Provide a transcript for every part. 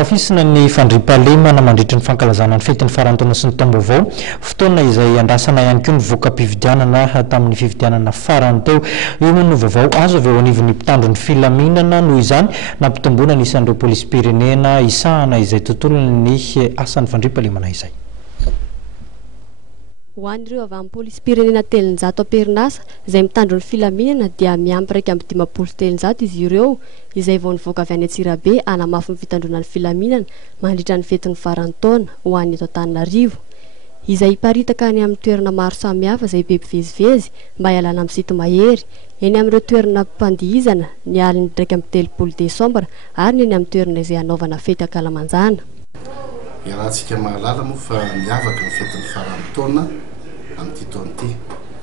Ofisina ny fandriam-pahalemana mandritra ny fankalazana ny fetin'ny farantaona sy ny taom-baovao fotoana izay andrasana ihany koa ny voka-pifidianana tamin'ny fifidianana farany teo. Io moa no vaovao azo avy eo anivon'ny mpitandro ny filaminana noho izany nampitomboana isan'ireo polisy-pirenena isahana izay tontolo ny asan'ny fandriam-pahalemana izay. Ho an'ireo avy amin'ny polisy-pirenena telonjato am-perinasa izay mitandro ny filaminana dia miampy 1.7 izy ireo izay vao nivoaka avy any Antsirabe hanamafy ny fitandrona ny filaminana mandritra ny fetin'ny farantaona ho an'ny eto Antananarivo, izay hiparitaka any amin'ny toerana maro samihafa izay be mpivezivezy mba hialana amin'ny sity mahery, eny amin'ireo toerana mpandihizana ny aliny 3 Desambra ary eny amin'ny toerana izay hanaovana fety ankalamanjana. Iarahantsika mahalala moa fa miavaka ny fetin'ny farantaona amin'ity taona ity,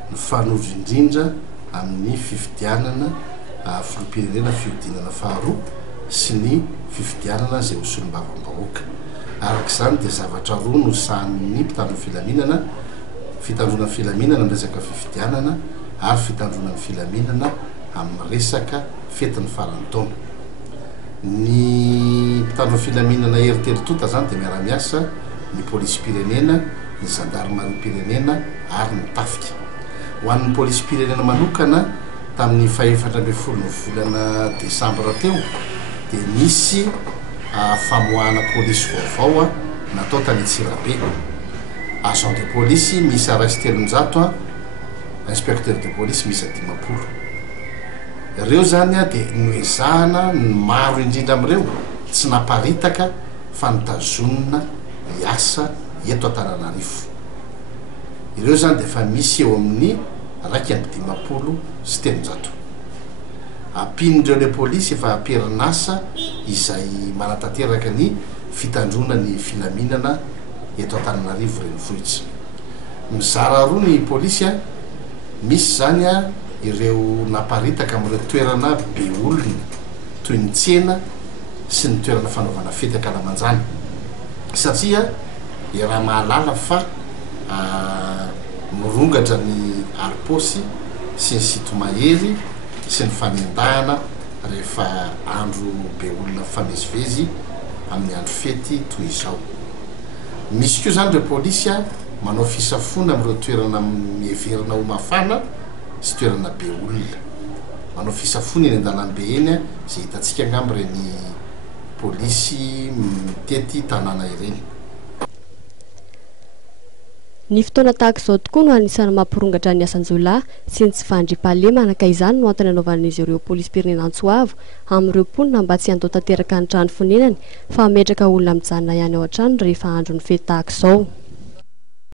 ny fanovo indrindra amin'ny fifidianana filoham-pirenena fihodinana faharoa sy ny fifidianana izay hosolom-bava-bahoaka. Arak'izany dia zavatra roa no sahan'ny mpitandro filaminana: fitandrona ny filaminana amin'ny resaka fifidianana ary fitandrona ny filaminana amin'ny resaka fetin'ny farantaona. Ny mpitandro filaminana eritreritota zany dia miara-miasa ny polisy-pirenena, ny gendarmerie-pirenena ary ny tafika. Ho an'ny polisy-pirenena manokana tamin'ny 14 volana Desambra teo dia nisy famoahana polisy vaovao natao tany Antsirabe. Agent de police misy araiky 300, inspecteur de police misy 50. Ireo zany dia noezahana ny maro indrindra amin'ireo tsy naparitaka fa nitazonina hiasa eto Antananarivo. Ireo zany dia efa misy eo amin'ny 150 sy 300. Ampin'ireo le polisy efa am-perinasa izay manatanteraka ny fitandrona ny filaminana eto Antananarivo renivohitra. Mizara roa ny polisy, misy zany ireo naparitaka amin'ireo toerana be olona toy ny tsena sy ny toerana fanaovana fety ankalamanjana, satria raha mahalala fa mirongatra ny ariposy sy ny sito mahery sy ny fanendahana rehefa andro be olona famezivezy amin'ny andro fety toy izao. Misy koa zany ireo polisy manao fisafona amin'ireo toerana miheverina ho mafana sy toerana be olona, manao fisafona eny an-dalambe eny izay hitantsika angamba ireny polisy mitety tanàna ireny. Ny fotoana tahaka izao tokoa no anisany mampirongatra ny asan-jiolahy sy ny tsy fandriam-pahalemana ka izany no antony anaovan'izy ireo polisy-pirenena Antsoavo amin'ireo mponina mba tsy handao tanteraka ny trano fonenany fa hametraka olona mijanona ihany ao an-trano rehefa andro ny fety tahaka izao.